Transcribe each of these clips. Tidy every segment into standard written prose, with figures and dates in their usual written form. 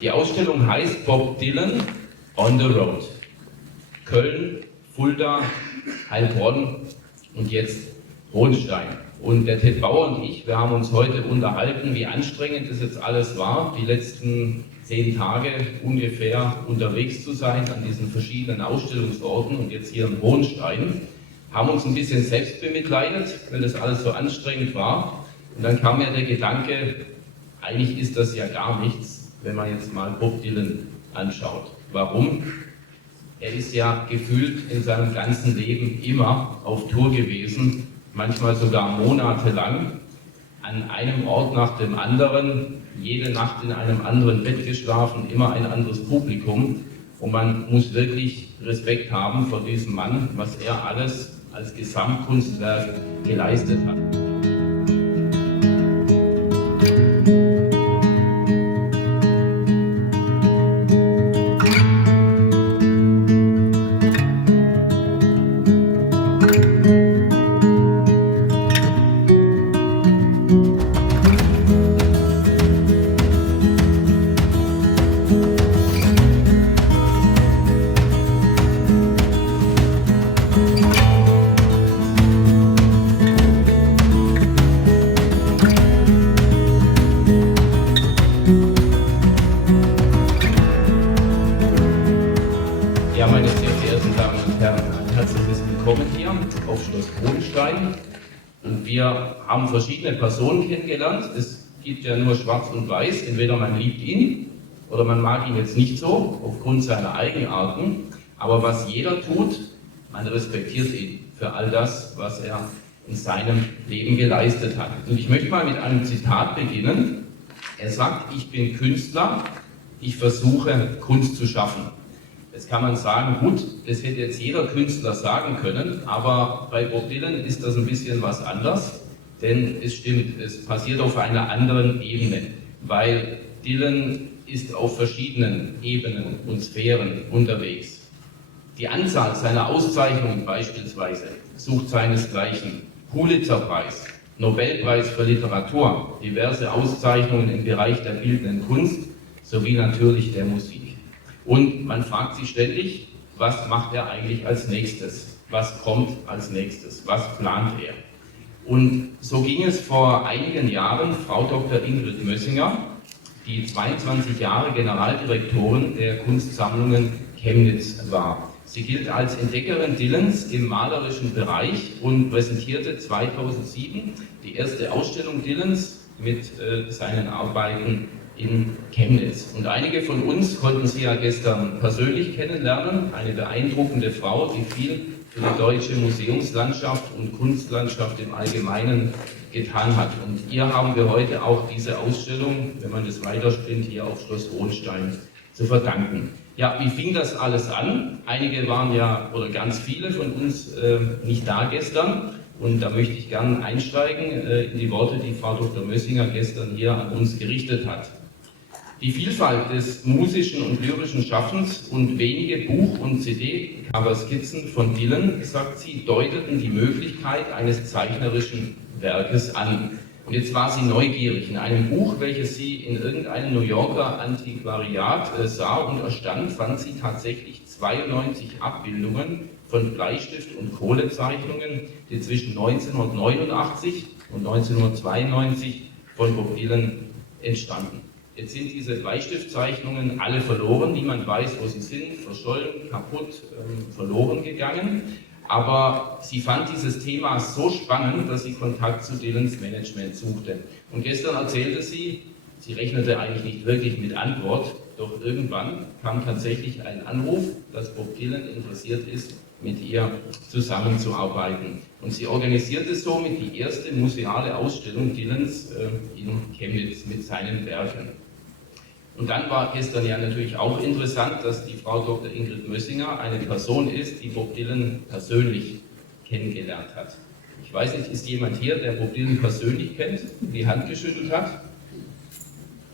Die Ausstellung heißt Bob Dylan on the Road. Köln, Fulda, Heilbronn und jetzt Hohenstein. Und der Ted Bauer und ich, wir haben uns heute unterhalten, wie anstrengend es jetzt alles war, die letzten 10 Tage ungefähr unterwegs zu sein an diesen verschiedenen Ausstellungsorten und jetzt hier in Hohenstein. Haben uns ein bisschen selbst bemitleidet, weil das alles so anstrengend war. Und dann kam mir der Gedanke, eigentlich ist das ja gar nichts, wenn man jetzt mal Bob Dylan anschaut. Warum? Er ist ja gefühlt in seinem ganzen Leben immer auf Tour gewesen, manchmal sogar monatelang, an einem Ort nach dem anderen, jede Nacht in einem anderen Bett geschlafen, immer ein anderes Publikum. Und man muss wirklich Respekt haben vor diesem Mann, was er alles als Gesamtkunstwerk geleistet hat. Ja, meine sehr verehrten Damen und Herren, ein herzliches Willkommen hier auf Schloss Hohenstein. Und wir haben verschiedene Personen kennengelernt. Es gibt ja nur schwarz und weiß. Entweder man liebt ihn oder man mag ihn jetzt nicht so, aufgrund seiner Eigenarten. Aber was jeder tut, man respektiert ihn für all das, was er in seinem Leben geleistet hat. Und ich möchte mal mit einem Zitat beginnen. Er sagt, ich bin Künstler, ich versuche Kunst zu schaffen. Jetzt kann man sagen, gut, das hätte jetzt jeder Künstler sagen können, aber bei Bob Dylan ist das ein bisschen was anders, denn es stimmt, es passiert auf einer anderen Ebene, weil Dylan ist auf verschiedenen Ebenen und Sphären unterwegs. Die Anzahl seiner Auszeichnungen beispielsweise sucht seinesgleichen. Pulitzer-Preis, Nobelpreis für Literatur, diverse Auszeichnungen im Bereich der bildenden Kunst sowie natürlich der Musik. Und man fragt sich ständig, was macht er eigentlich als nächstes? Was kommt als nächstes? Was plant er? Und so ging es vor einigen Jahren Frau Dr. Ingrid Mössinger, die 22 Jahre Generaldirektorin der Kunstsammlungen Chemnitz war. Sie gilt als Entdeckerin Dylans im malerischen Bereich und präsentierte 2007 die erste Ausstellung Dylans mit seinen Arbeiten in Chemnitz. Und einige von uns konnten sie ja gestern persönlich kennenlernen. Eine beeindruckende Frau, die viel für die deutsche Museumslandschaft und Kunstlandschaft im Allgemeinen getan hat. Und ihr haben wir heute auch diese Ausstellung, wenn man das weiterspinnt, hier auf Schloss Hohenstein zu verdanken. Ja, wie fing das alles an? Einige waren ja, oder ganz viele von uns nicht da gestern. Und da möchte ich gerne einsteigen in die Worte, die Frau Dr. Mössinger gestern hier an uns gerichtet hat. Die Vielfalt des musischen und lyrischen Schaffens und wenige Buch- und CD-Cover-Skizzen von Dylan, sagt sie, deuteten die Möglichkeit eines zeichnerischen Werkes an. Und jetzt war sie neugierig. In einem Buch, welches sie in irgendeinem New Yorker Antiquariat sah und erstand, fand sie tatsächlich 92 Abbildungen von Bleistift- und Kohlezeichnungen, die zwischen 1989 und 1992 von Bob Dylan entstanden. Jetzt sind diese Bleistiftzeichnungen alle verloren, niemand weiß, wo sie sind, verschollen, kaputt, verloren gegangen. Aber sie fand dieses Thema so spannend, dass sie Kontakt zu Dylans Management suchte. Und gestern erzählte sie, sie rechnete eigentlich nicht wirklich mit Antwort, doch irgendwann kam tatsächlich ein Anruf, dass Bob Dylan interessiert ist, mit ihr zusammenzuarbeiten. Und sie organisierte somit die erste museale Ausstellung Dylans in Chemnitz mit seinen Werken. Und dann war gestern ja natürlich auch interessant, dass die Frau Dr. Ingrid Mössinger eine Person ist, die Bob Dylan persönlich kennengelernt hat. Ich weiß nicht, ist jemand hier, der Bob Dylan persönlich kennt, die Hand geschüttelt hat?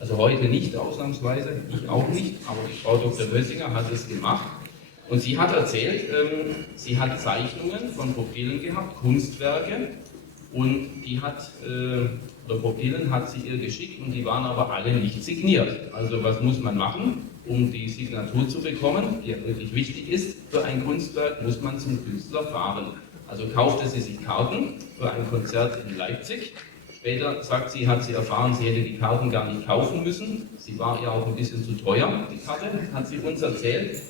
Also heute nicht ausnahmsweise, ich auch nicht, aber die Frau Dr. Mössinger hat es gemacht. Und sie hat erzählt, sie hat Zeichnungen von Bob Dylan gehabt, Kunstwerke, und die hat oder Bob Dylan hat sie ihr geschickt und die waren aber alle nicht signiert. Also was muss man machen, um die Signatur zu bekommen, die ja wirklich wichtig ist für ein Kunstwerk, muss man zum Künstler fahren. Also kaufte sie sich Karten für ein Konzert in Leipzig. Später, sagt sie, hat sie erfahren, sie hätte die Karten gar nicht kaufen müssen. Sie war ihr auch ein bisschen zu teuer, die Karte, hat sie uns erzählt.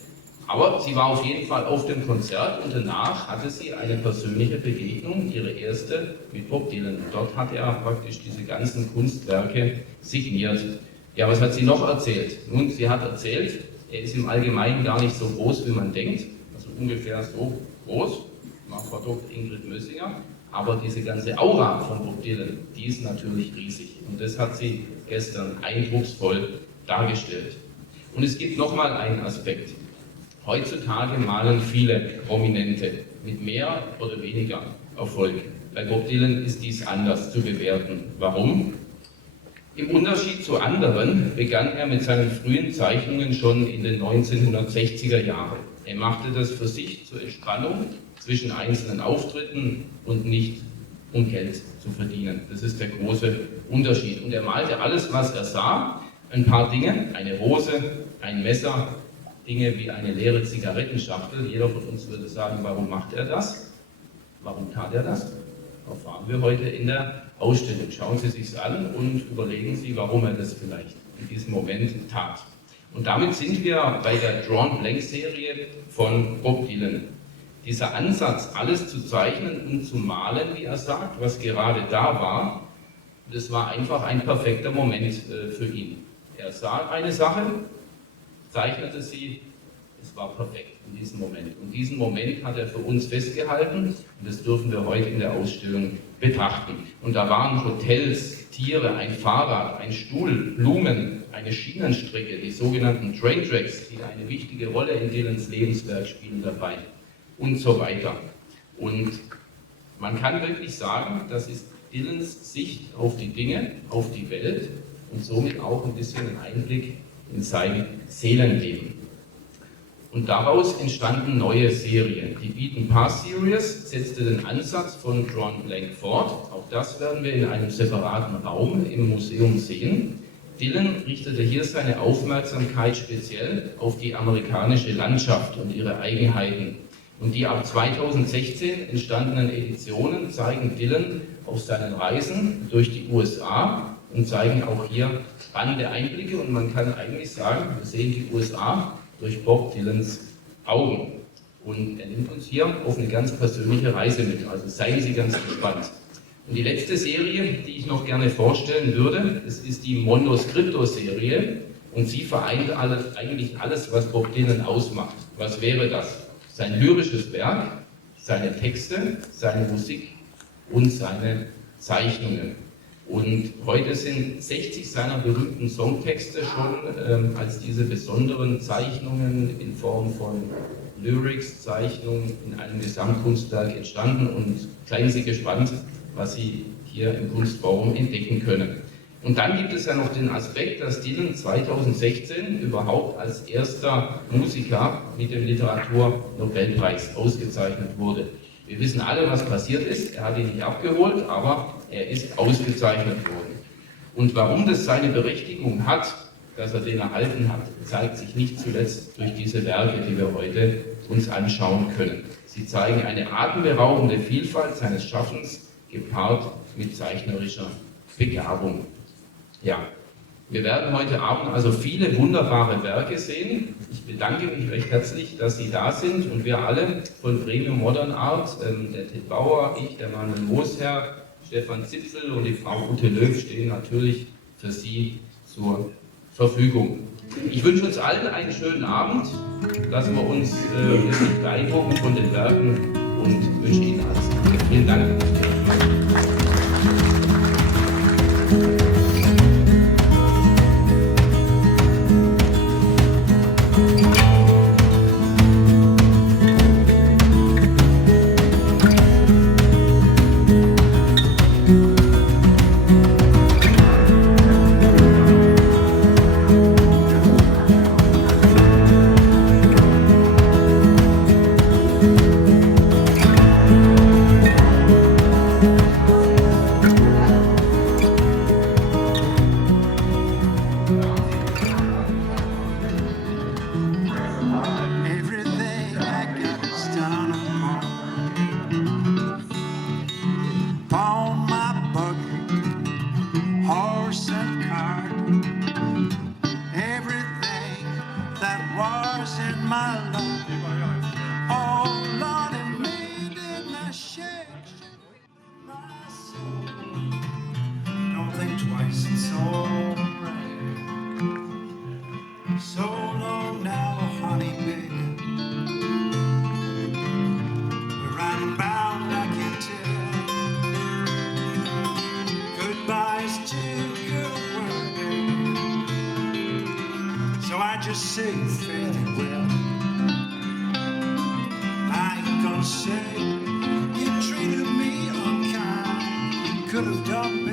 Aber sie war auf jeden Fall auf dem Konzert und danach hatte sie eine persönliche Begegnung, ihre erste mit Bob Dylan. Und dort hat er praktisch diese ganzen Kunstwerke signiert. Ja, was hat sie noch erzählt? Nun, sie hat erzählt, er ist im Allgemeinen gar nicht so groß, wie man denkt. Also ungefähr so groß, nach Frau Dr. Ingrid Mössinger. Aber diese ganze Aura von Bob Dylan, die ist natürlich riesig. Und das hat sie gestern eindrucksvoll dargestellt. Und es gibt nochmal einen Aspekt. Heutzutage malen viele Prominente mit mehr oder weniger Erfolg. Bei Bob Dylan ist dies anders zu bewerten. Warum? Im Unterschied zu anderen begann er mit seinen frühen Zeichnungen schon in den 1960er Jahren. Er machte das für sich zur Entspannung zwischen einzelnen Auftritten und nicht um Geld zu verdienen. Das ist der große Unterschied. Und er malte alles, was er sah, ein paar Dinge, eine Rose, ein Messer, Dinge wie eine leere Zigarettenschachtel. Jeder von uns würde sagen, warum macht er das? Warum tat er das? Erfahren wir heute in der Ausstellung. Schauen Sie sich an und überlegen Sie, warum er das vielleicht in diesem Moment tat. Und damit sind wir bei der Drawn Blank Serie von Bob Dylan. Dieser Ansatz, alles zu zeichnen und zu malen, wie er sagt, was gerade da war, das war einfach ein perfekter Moment für ihn. Er sah eine Sache, zeichnete sie, es war perfekt in diesem Moment. Und diesen Moment hat er für uns festgehalten und das dürfen wir heute in der Ausstellung betrachten. Und da waren Hotels, Tiere, ein Fahrrad, ein Stuhl, Blumen, eine Schienenstrecke, die sogenannten Train Tracks, die eine wichtige Rolle in Dylans Lebenswerk spielen dabei und so weiter. Und man kann wirklich sagen, das ist Dylans Sicht auf die Dinge, auf die Welt und somit auch ein bisschen ein Einblick in sein Seelenleben. Und daraus entstanden neue Serien. Die Beaten Pass Series setzte den Ansatz von Drawn Blank fort. Auch das werden wir in einem separaten Raum im Museum sehen. Dylan richtete hier seine Aufmerksamkeit speziell auf die amerikanische Landschaft und ihre Eigenheiten. Und die ab 2016 entstandenen Editionen zeigen Dylan auf seinen Reisen durch die USA und zeigen auch hier spannende Einblicke. Und man kann eigentlich sagen, wir sehen die USA durch Bob Dylans Augen. Und er nimmt uns hier auf eine ganz persönliche Reise mit. Also seien Sie ganz gespannt. Und die letzte Serie, die ich noch gerne vorstellen würde, das ist die Mondo Scripto-Serie. Und sie vereint eigentlich alles, was Bob Dylan ausmacht. Was wäre das? Sein lyrisches Werk, seine Texte, seine Musik und seine Zeichnungen. Und heute sind 60 seiner berühmten Songtexte schon als diese besonderen Zeichnungen in Form von Lyrics, Zeichnungen in einem Gesamtkunstwerk entstanden. Und seien Sie gespannt, was Sie hier im Kunstforum entdecken können. Und dann gibt es ja noch den Aspekt, dass Dylan 2016 überhaupt als erster Musiker mit dem Literaturnobelpreis ausgezeichnet wurde. Wir wissen alle, was passiert ist. Er hat ihn nicht abgeholt, aber er ist ausgezeichnet worden. Und warum das seine Berechtigung hat, dass er den erhalten hat, zeigt sich nicht zuletzt durch diese Werke, die wir heute uns anschauen können. Sie zeigen eine atemberaubende Vielfalt seines Schaffens, gepaart mit zeichnerischer Begabung. Ja, wir werden heute Abend also viele wunderbare Werke sehen. Ich bedanke mich recht herzlich, dass Sie da sind und wir alle von Premium Modern Art, der Ted Bauer, ich, der Manuel Moosherr, Stefan Zipfel und die Frau Ute Löw stehen natürlich für Sie zur Verfügung. Ich wünsche uns allen einen schönen Abend. Lassen wir uns wirklich beeindrucken von den Werken und wünsche Ihnen alles Gute. Vielen Dank. my love. Oh Lord, it made me shake my soul. Don't think twice, it's alright. So long now, honey, baby. We're riding bound, I can tell. Goodbye's too good a word, baby. So I just say fairly well. I ain't gonna say you treated me unkind. You could have done